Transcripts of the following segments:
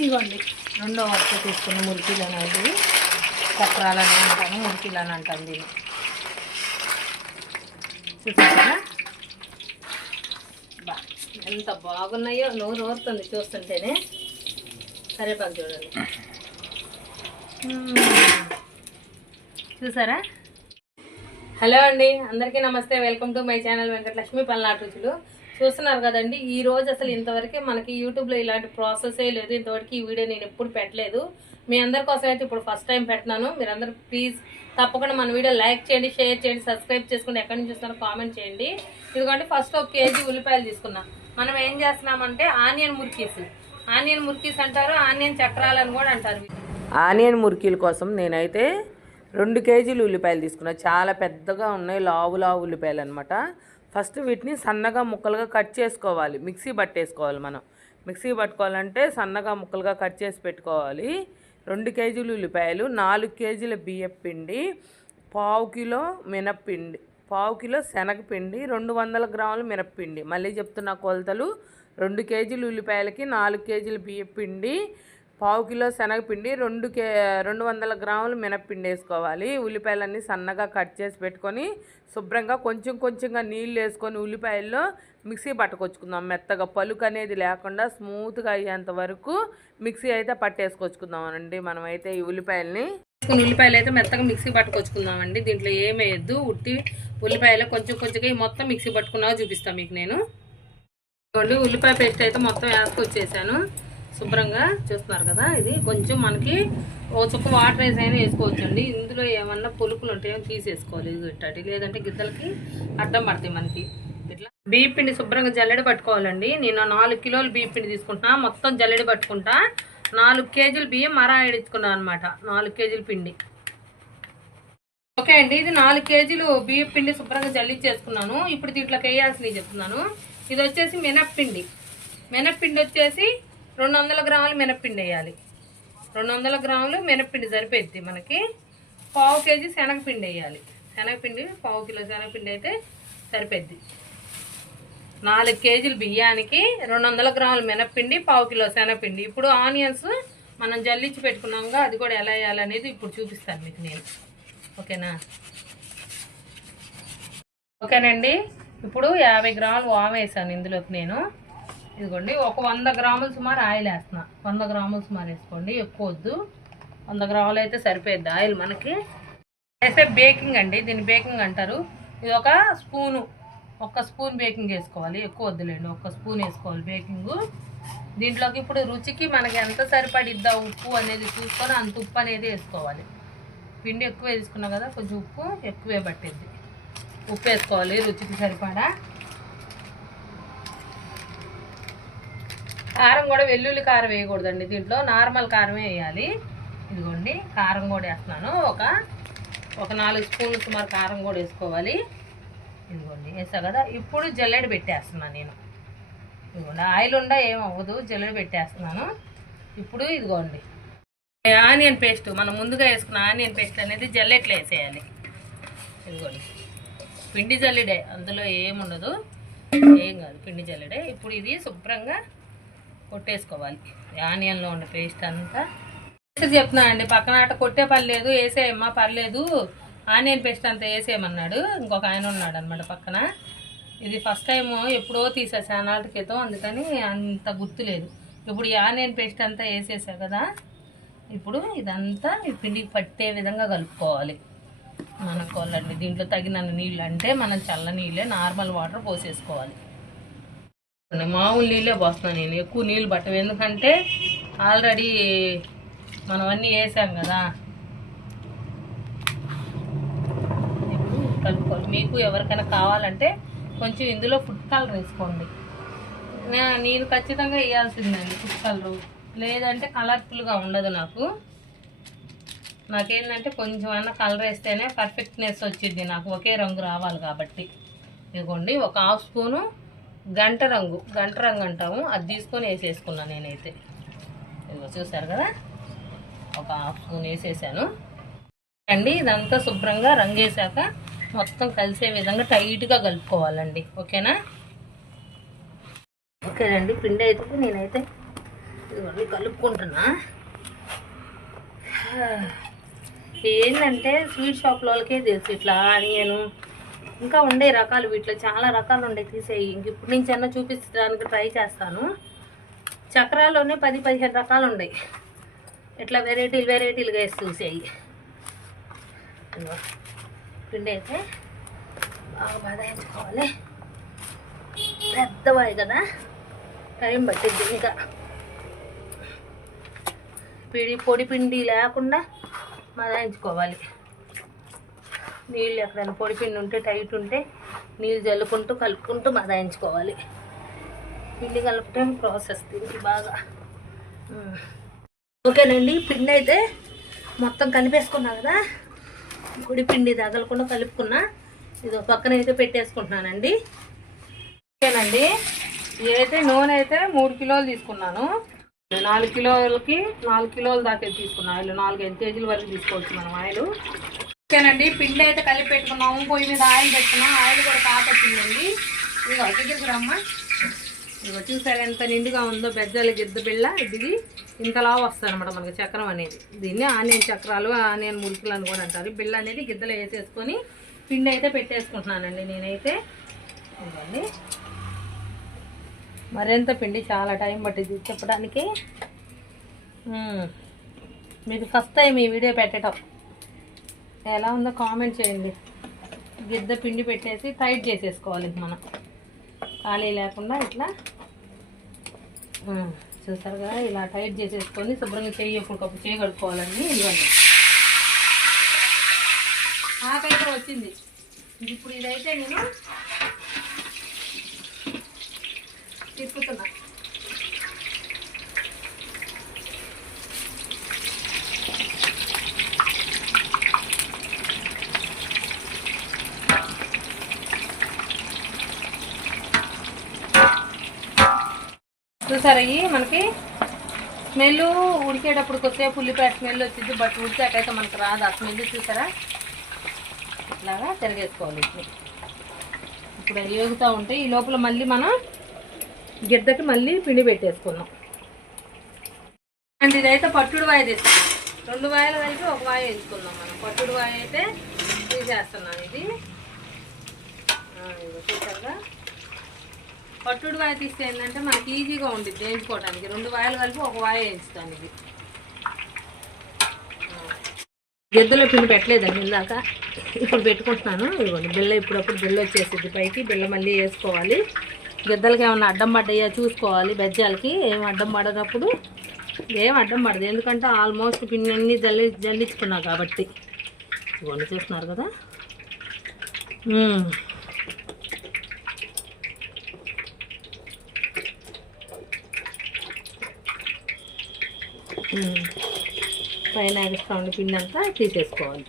ఇదిగోండి రెండో వరుస తీసుకున్న మురికిలు అనేది చక్రాలని అంటాను, మురికిలు అని అంటాను దీన్ని. చూసారా ఎంత బాగున్నాయో, నోరు ఊరుతుంది చూస్తుంటేనే. కరివేపాకు చూడండి, చూసారా. హలో అండి, అందరికీ నమస్తే. Welcome to my channel Venkatalakshmi పల్నాటి రుచులు. చూస్తున్నారు కదండి, ఈ రోజు అసలు ఇంతవరకు మనకి యూట్యూబ్లో ఇలాంటి ప్రాసెసే లేదు. ఇంతవరకు ఈ వీడియో నేను ఎప్పుడు పెట్టలేదు. మీ అందరి కోసం అయితే ఇప్పుడు ఫస్ట్ టైం పెట్టినాను. మీరందరూ ప్లీజ్ తప్పకుండా మన వీడియో లైక్ చేయండి, షేర్ చేయండి, సబ్స్క్రైబ్ చేసుకుని ఎక్కడి నుంచి చూస్తున్నారో కామెంట్ చేయండి. ఎందుకంటే ఫస్ట్ 1 కేజీ ఉల్లిపాయలు తీసుకున్నాం. మనం ఏం చేస్తున్నామంటే ఆనియన్ మురికీస్ అంటారు, ఆనియన్ చక్రాలని కూడా అంటారు. ఆనియన్ మురికీల కోసం నేనైతే 2 కేజీలు ఉల్లిపాయలు తీసుకున్నా. చాలా పెద్దగా ఉన్నాయి, లావు ఉల్లిపాయలు అనమాట. ఫస్ట్ వీటిని సన్నగా ముక్కలుగా కట్ చేసుకోవాలి. మిక్సీ పట్టేసుకోవాలి. మనం మిక్సీ పట్టుకోవాలంటే సన్నగా ముక్కలుగా కట్ చేసి పెట్టుకోవాలి. 2 కేజీలు ఉల్లిపాయలు, 4 కేజీల బియ్యం పిండి, 1/2 కిలో మినప్పిండి, 1/2 కిలో శనగపిండి, 200 గ్రాముల మినప్పిండి. మళ్ళీ చెప్తున్న కొలతలు: 2 కేజీలు ఉల్లిపాయలకి 4 కేజీల బియ్యం పిండి, 1/2 కిలో శనగపిండి, 200 గ్రాములు మినప్పిండి వేసుకోవాలి. ఉల్లిపాయలన్నీ సన్నగా కట్ చేసి పెట్టుకొని శుభ్రంగా కొంచెంగా నీళ్ళు వేసుకొని ఉల్లిపాయల్లో మిక్సీ పట్టుకొచ్చుకుందాం. మెత్తగా పలుకు అనేది లేకుండా స్మూత్గా అయ్యేంత వరకు మిక్సీ అయితే పట్టేసుకొచ్చుకుందామండి. మనమైతే ఈ ఉల్లిపాయలు అయితే మెత్తగా మిక్సీ పట్టుకొచ్చుకుందామండి. దీంట్లో ఏమి వేయద్దు, ఉట్టి ఉల్లిపాయలు కొంచెంగా మొత్తం మిక్సీ పట్టుకున్నాక చూపిస్తాను మీకు నేను. ఉల్లిపాయ పేస్ట్ అయితే మొత్తం వేసుకొచ్చేసాను శుభ్రంగా. చూస్తున్నారు కదా, ఇది కొంచెం మనకి ఓ చుక్క వాటర్ వేసి అయినా వేసుకోవచ్చండి. ఇందులో ఏమన్నా పులుపులు ఉంటాయో తీసేసుకోవాలి ఇట్టటి, లేదంటే గిద్దలకి అడ్డం పడతాయి మనకి. ఇట్లా బియ్యం పిండి శుభ్రంగా జల్లెడ పట్టుకోవాలండి. నేను 4 కిలోలు బియ్యం పిండి తీసుకుంటున్నా, మొత్తం జల్లెడ పట్టుకుంటా. 4 కేజీలు బియ్యం మరాయిడించుకున్నాను అనమాట, 4 కేజీల పిండి. ఓకే అండి, ఇది 4 కేజీలు బియ్యం పిండి శుభ్రంగా జల్లించేసుకున్నాను. ఇప్పుడు దీంట్లోకి వేయాల్సినవి చెప్తున్నాను. ఇది వచ్చేసి మినప్పిండి వచ్చేసి 200 గ్రాములు మినప్పిండి వేయాలి. 200 గ్రాములు మినప్పిండి సరిపోద్ది మనకి. 1/2 కేజీ శనగపిండి వేయాలి. శనగపిండి 1/2 కిలో శనగపిండి అయితే సరిపోద్ది. 4 కేజీల బియ్యానికి 200 గ్రాముల మినప్పిండి, 1/2 కిలో శనగపిండి. ఇప్పుడు ఆనియన్స్ మనం జల్లించి పెట్టుకున్నాక అది కూడా ఎలా వేయాలనేది ఇప్పుడు చూపిస్తాను మీకు నేను. ఓకేనండి. ఇప్పుడు 50 గ్రాములు వాము వేసాను ఇందులోకి నేను. ఇదిగోండి, ఒక 100 గ్రాములు సుమారు ఆయిల్ వేస్తున్నా. 100 గ్రాములు సుమారు వేసుకోండి, ఎక్కువ వద్దు. 100 గ్రాములు అయితే సరిపోద్ది ఆయిల్ మనకి. వేసే బేకింగ్ అండి, దీన్ని బేకింగ్ అంటారు. ఇది ఒక స్పూన్ బేకింగ్ వేసుకోవాలి, ఎక్కువ వద్దులేండి. 1 స్పూన్ వేసుకోవాలి బేకింగ్. దీంట్లోకి ఇప్పుడు రుచికి మనకి ఎంత సరిపడిద్దా ఉప్పు అనేది చూసుకొని అంత ఉప్పు అనేది వేసుకోవాలి. పిండి ఎక్కువ వేసుకున్నాం కదా, కొంచెం ఉప్పు ఎక్కువే పట్టిద్ది. ఉప్పు వేసుకోవాలి రుచికి సరిపడా. కారం కూడా వెల్లుల్లి కారం వేయకూడదండి దీంట్లో, నార్మల్ కారమే వేయాలి. ఇదిగోండి, కారం కూడా వేస్తున్నాను. ఒక 4 స్పూన్లు సుమారు కారం కూడా వేసుకోవాలి. ఇదిగోండి వేసా కదా. ఇప్పుడు జల్లెడ పెట్టేస్తున్నాను నేను. ఇదిగోండి, ఆయిల్ ఉండా ఏమవ్వదు, జల్లెడ పెట్టేస్తున్నాను. ఇప్పుడు ఇదిగోండి ఆనియన్ పేస్ట్, మనం ముందుగా వేసుకున్న ఆనియన్ పేస్ట్ అనేది జల్లెట్లో వేసేయాలి. ఇదిగోండి, పిండి జల్లెడే, అందులో ఏముండదు, ఏం కాదు, పిండి జల్లెడే. ఇప్పుడు ఇది శుభ్రంగా కొట్టేసుకోవాలి. ఆనియన్లో ఉండే పేస్ట్ అంతా చెప్తున్నానండి. పక్కన అట్ట కొట్టే పర్లేదు, వేసేయమ్మా పర్లేదు, ఆనియన్ పేస్ట్ అంతా వేసేయమన్నాడు ఇంకొక ఆయన ఉన్నాడు అనమాట పక్కన. ఇది ఫస్ట్ టైం ఎప్పుడో తీసా చాలా క్రితం, అందుకని అంత గుర్తులేదు. ఇప్పుడు ఈ ఆనియన్ పేస్ట్ అంతా వేసేసా కదా. ఇప్పుడు ఇదంతా ఈ పిండికి పట్టే విధంగా కలుపుకోవాలి. మనకోవాలండి దీంట్లో తగినన్ని నీళ్ళు, అంటే మనం చల్ల నీళ్ళే, నార్మల్ వాటర్ పోసేసుకోవాలి. మామూలు నీళ్ళే పోస్తున్నాను నేను, ఎక్కువ నీళ్ళు పట్టవు. ఎందుకంటే ఆల్రెడీ మనం అన్నీ వేసాం కదా. ఇప్పుడు కలుపుకోవాలి. మీకు ఎవరికైనా కావాలంటే కొంచెం ఇందులో ఫుడ్ కలర్ వేసుకోండి. నేను ఖచ్చితంగా వేయాల్సిందండి ఫుడ్ కలరు, లేదంటే కలర్ఫుల్గా ఉండదు. నాకేంటంటే కొంచెం అన్న కలర్ వేస్తేనే పర్ఫెక్ట్నెస్ వచ్చింది నాకు, ఒకే రంగు రావాలి కాబట్టి. ఇదిగోండి, ఒక 1/2 స్పూను గంట రంగు అంటాము, అది తీసుకొని వేసేసుకున్నాను నేనైతే. ఇదిగో చూసారు కదా, ఒక 1/2 స్పూన్ వేసేసాను అండి. ఇదంతా శుభ్రంగా రంగు వేసాక మొత్తం కలిసే విధంగా టైట్గా కలుపుకోవాలండి. ఓకేనా? ఓకేనండి, పిండి అయితే నేనైతే ఇవన్నీ కలుపుకుంటున్నా. ఏంటంటే స్వీట్ షాప్ వాళ్ళకే తెలుసు ఇట్లా ఆనియను ఇంకా ఉండే రకాలు, వీటిలో చాలా రకాలు ఉండే తీసేయి. ఇంక ఇప్పుడు నుంచి అన్న చూపించడానికి ట్రై చేస్తాను. చక్రాల్లోనే 10-15 రకాలు ఉన్నాయి. ఇట్లా వెరైటీలుగా వేసి చూసేయి. పిండి అయితే బాగా బదాయించుకోవాలి. పెద్దవాయి కదా, టైం పట్టిద్ది. ఇంకా పొడి పిండి లేకుండా మదాయించుకోవాలి. నీళ్ళు ఎక్కడైనా పొడి పిండి ఉంటే టైట్ ఉంటే నీళ్ళు జల్లుకుంటూ కలుపుకుంటూ మదాయించుకోవాలి. పిండి కలపటం ప్రాసెస్ దీనికి బాగా. ఓకేనండి, పిండి అయితే మొత్తం కలిపేసుకున్నా కదా, పొడి పిండి తగలకుండా కలుపుకున్నా. ఇది ఒక పక్కన అయితే పెట్టేసుకుంటున్నానండి. ఓకేనండి, ఇదైతే నూనె అయితే 3 కిలోలు తీసుకున్నాను. 4 కిలోలకి 4 కిలోల దాకా తీసుకున్నాను. ఆయిల్ 4-5 కేజీల వరకు తీసుకోవచ్చు మనం ఆయిల్. ఓకేనండి, పిండి అయితే కలిపి పెట్టుకున్నాము. పొయ్యి మీద ఆయిల్ పెట్టుకున్నాం. ఆయిల్ కూడా కాకొచ్చిందండి. ఇదిగో దగ్గరికి రమ్మ. ఇదిగో చూసారు ఎంత నిండుగా ఉందో. బెజ్జాలు గిద్ద బిళ్ళ ఇది ఇంతలా వస్తుంది అనమాట మనకి చక్రం అనేది. దీన్ని ఆనియన్ చక్రాలు, ఆనియన్ మురుకులు అని కూడా అంటారు. బిళ్ళ అనేది గిద్దలు వేసేసుకొని పిండి అయితే పెట్టేసుకుంటున్నానండి నేనైతే. ఇవ్వండి, మరింత పిండి చాలా టైం పట్టింది చెప్పడానికి. మీకు ఫస్ట్ టైం ఈ వీడియో పెట్టడం ఎలా ఉందో కామెంట్ చేయండి. గిద్ద పిండి పెట్టేసి టైట్ చేసేసుకోవాలి మనం, ఖాళీ లేకుండా ఇట్లా. చూసారు కదా, ఇలా టైట్ చేసేసుకొని శుభ్రంగా చెయ్యి ఎప్పటికప్పుడు చేయి కడుక్కోవాలండి. ఇవ్వండి, ఆకైతే వచ్చింది. ఇప్పుడు ఇదైతే నేను తిప్పుతున్నా. చూసారా, ఇవి మనకి స్మెల్ ఉడికేటప్పుడు కొద్దిసేపు ఉల్లిపాయ స్మెల్ వచ్చింది. బట్ ఉడికాకైతే మనకు రాదు ఆ స్మెల్. చూసారా, ఇట్లాగా తిరగేసుకోవాలి. ఇప్పుడు అవి వేగుతూ ఉంటాయి. ఈ లోపల మళ్ళీ మనం గిద్దకి మళ్ళీ పిండి పెట్టేసుకున్నాం. అండ్ ఇదైతే పట్టుడు వాయి తీసుకున్నాం. 2 వాయిలు కలిపి 1 వాయి వేసుకున్నాం మనం. పట్టుడు వాయి అయితే తీసేస్తున్నాం. ఇది చూసారుగా, పట్టుడు వాయి తీస్తే ఏంటంటే మనకి ఈజీగా ఉండిద్ది వేయించుకోవడానికి. 2 వాయిలు కలిపి 1 వాయి వేయించుతాను. ఇది గిద్దలో పిండి పెట్టలేదండి ఇందాక, ఇప్పుడు పెట్టుకుంటున్నాను. ఇదిగోండి, బిళ్ళ ఇప్పుడప్పుడు బిళ్ళ వచ్చేసింది పైకి. బిళ్ళ మళ్ళీ వేసుకోవాలి. గిద్దలకి ఏమన్నా అడ్డం పడ్డాయా చూసుకోవాలి. బెజ్జాలకి ఏం అడ్డం పడనప్పుడు ఏం అడ్డం పడదు, ఎందుకంటే ఆల్మోస్ట్ పిండి అన్నీ జల్లించుకున్నా కాబట్టి. ఇవన్నీ చూస్తున్నారు కదా. పైన ఎక్స్ట్రా ఉండి పిండి అంతా తీసేసుకోవాలి.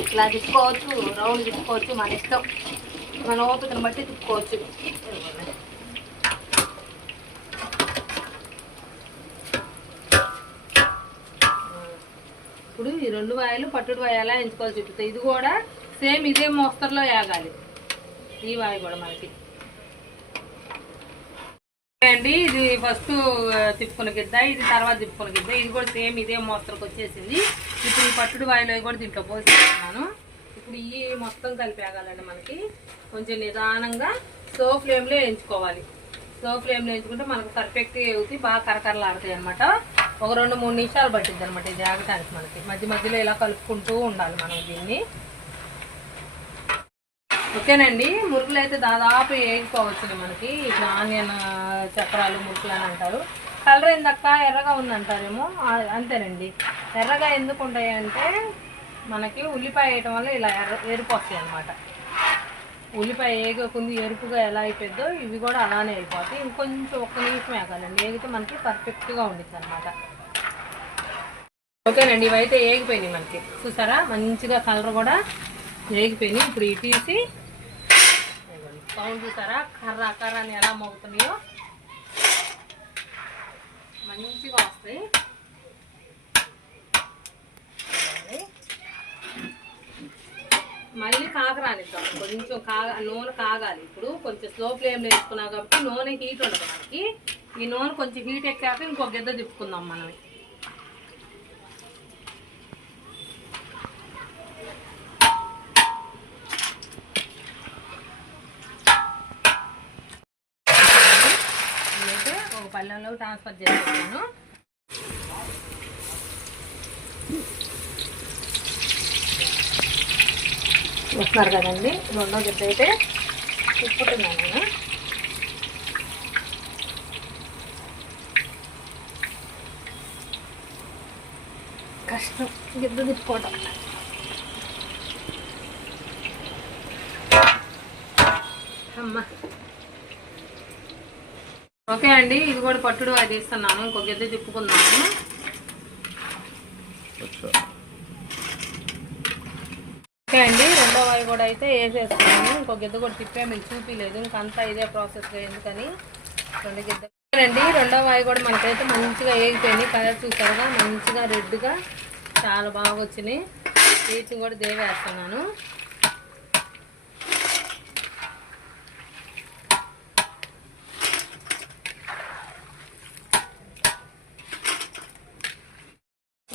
ఇట్లా తిప్పుకోవచ్చు, రౌండ్ తిప్పుకోవచ్చు, మన ఇష్టం. మన ఓపికను బట్టి తిప్పుకోవచ్చు. ఇప్పుడు ఈ 2 వాయిలు పట్టుడు వాయి ఎలా ఎంచుకోవాలి చూపిస్తాయి. ఇది కూడా సేమ్ ఇదే మోస్తరులో వేగాలి. ఈ వాయి కూడా మనకి అండి. ఇది ఫస్ట్ తిప్పుకున్న గిద్ద, ఇది తర్వాత తిప్పుకున్న గిద్ద. ఇది కూడా సేమ్ ఇదే మోస్తరుకు వచ్చేసింది. ఇప్పుడు ఈ పట్టుడు వాయిలో కూడా దీంట్లో పోసేస్తున్నాను. ఇప్పుడు ఈ మొత్తం కలిపేగాలండి మనకి. కొంచెం నిదానంగా స్లో ఫ్లేమ్లో వేయించుకోవాలి. స్లో ఫ్లేమ్లో వేయించుకుంటే మనకు పర్ఫెక్ట్గా అవుతాయి, బాగా కరకరలాడుతాయి అనమాట. ఒక 2-3 నిమిషాలు పట్టిద్ది అనమాట ఇది ఆగటానికి మనకి. మధ్యలో ఇలా కలుపుకుంటూ ఉండాలి మనం దీన్ని. ఓకేనండి, మురుకులు అయితే దాదాపు వేగిపోవచ్చు మనకి. ఇట్లా ఆనియన్ చక్రాలు మురుకులు అని అంటారు. కలర్ ఏందక్క ఎర్రగా ఉందంటారేమో, అంతేనండి. ఎర్రగా ఎందుకు ఉంటాయి అంటే మనకి ఉల్లిపాయ వేయటం వల్ల ఇలా ఎరుపు వస్తాయి అనమాట. ఉల్లిపాయ వేగకుంది ఎరుపుగా ఎలా అయిపోద్దో ఇవి కూడా అలానే అయిపోతాయి. ఇంకొంచెం 1 నిమిషం వేగాలండి, వేగితే మనకి పర్ఫెక్ట్గా ఉండిద్ది అనమాట. ఓకేనండి, ఇవైతే వేగిపోయినాయి మనకి. చూసారా, మంచిగా కలర్ కూడా వేగిపోయినాయి. ఇప్పుడు ఇవి తీసి సౌండ్ చూసారా, కర్ర అని ఎలా మోగుతున్నాయో మంచిగా వస్తాయి. మళ్ళీ కాకరానిద్దాం. కొంచెం నూనె కాగాలి. ఇప్పుడు కొంచెం స్లో ఫ్లేమ్లో వేసుకున్నాం కాబట్టి నూనె హీట్ ఉండదు మనకి. ఈ నూనె కొంచెం హీట్ ఎక్కాక ఇంకొక గిద్ద తిప్పుకుందాం మనం. అయితే ఒక పళ్ళెంలో ట్రాన్స్ఫర్ చేస్తున్నాను. చూస్తున్నారు కదండి, రెండో గిద్ద అయితే తిప్పుతున్నాను నేను. కష్టం గిద్ద తిప్పుకోవటం. అమ్మా ఓకే అండి, ఇది కూడా పట్టుడు అది తీస్తున్నాను. ఇంకొక గిద్ద తిప్పుకుందాము. ఓకే అండి, రెండో వాయి కూడా అయితే వేసేస్తున్నాను. ఇంకొక గిద్ద కూడా తిప్పే మీకు చూపించలేదు, ఇంకంతా ఇదే ప్రాసెస్గా ఎందుకని. రెండు గిద్ద అండి, రెండో వాయి కూడా మనకైతే మంచిగా వేగిపోయింది. కలర్ చూసారుగా, మంచిగా రెడ్గా చాలా బాగా వచ్చినాయి. వీటిని కూడా దేవేస్తున్నాను.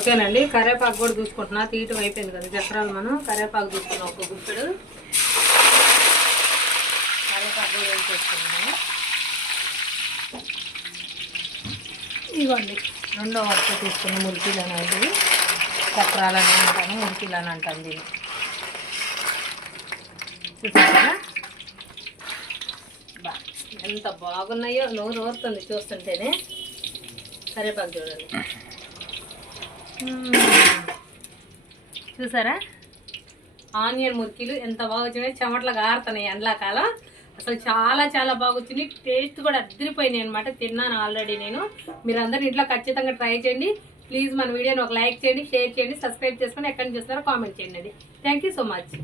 ఓకేనండి, కరివేపాకు కూడా చూసుకుంటున్నా. తీయటం అయిపోయింది కదా చక్రాలు. మనం కరివేపాకు చూసుకున్నాం, ఒక గుప్పెడు కరివేపాకు కూడా వేసేసుకున్నాము. ఇవ్వండి, రెండో వరకు తీసుకున్న మురికిలు అనేది చక్రాలని అంటాను, మురికిలు అని అంటాను దీన్ని. చూసారా ఎంత బాగున్నాయో, నోరు ఊరుతుంది చూస్తుంటేనే. కరివేపాకు చూడండి, చూసారా ఆనియన్ మురికిలు ఎంత బాగా వచ్చినాయి. చెమటలు గారుతున్నాయి ఎండాకాలం. అసలు చాలా చాలా బాగా వచ్చినాయి. టేస్ట్ కూడా అదిరిపోయినాయి అనమాట. తిన్నాను ఆల్రెడీ నేను. మీరందరూ ఇంట్లో ఖచ్చితంగా ట్రై చేయండి. ప్లీజ్ మన వీడియోని ఒక లైక్ చేయండి, షేర్ చేయండి, సబ్స్క్రైబ్ చేసుకొని ఎక్కడి నుంచి చూస్తారో కామెంట్ చేయండి. Thank you so much.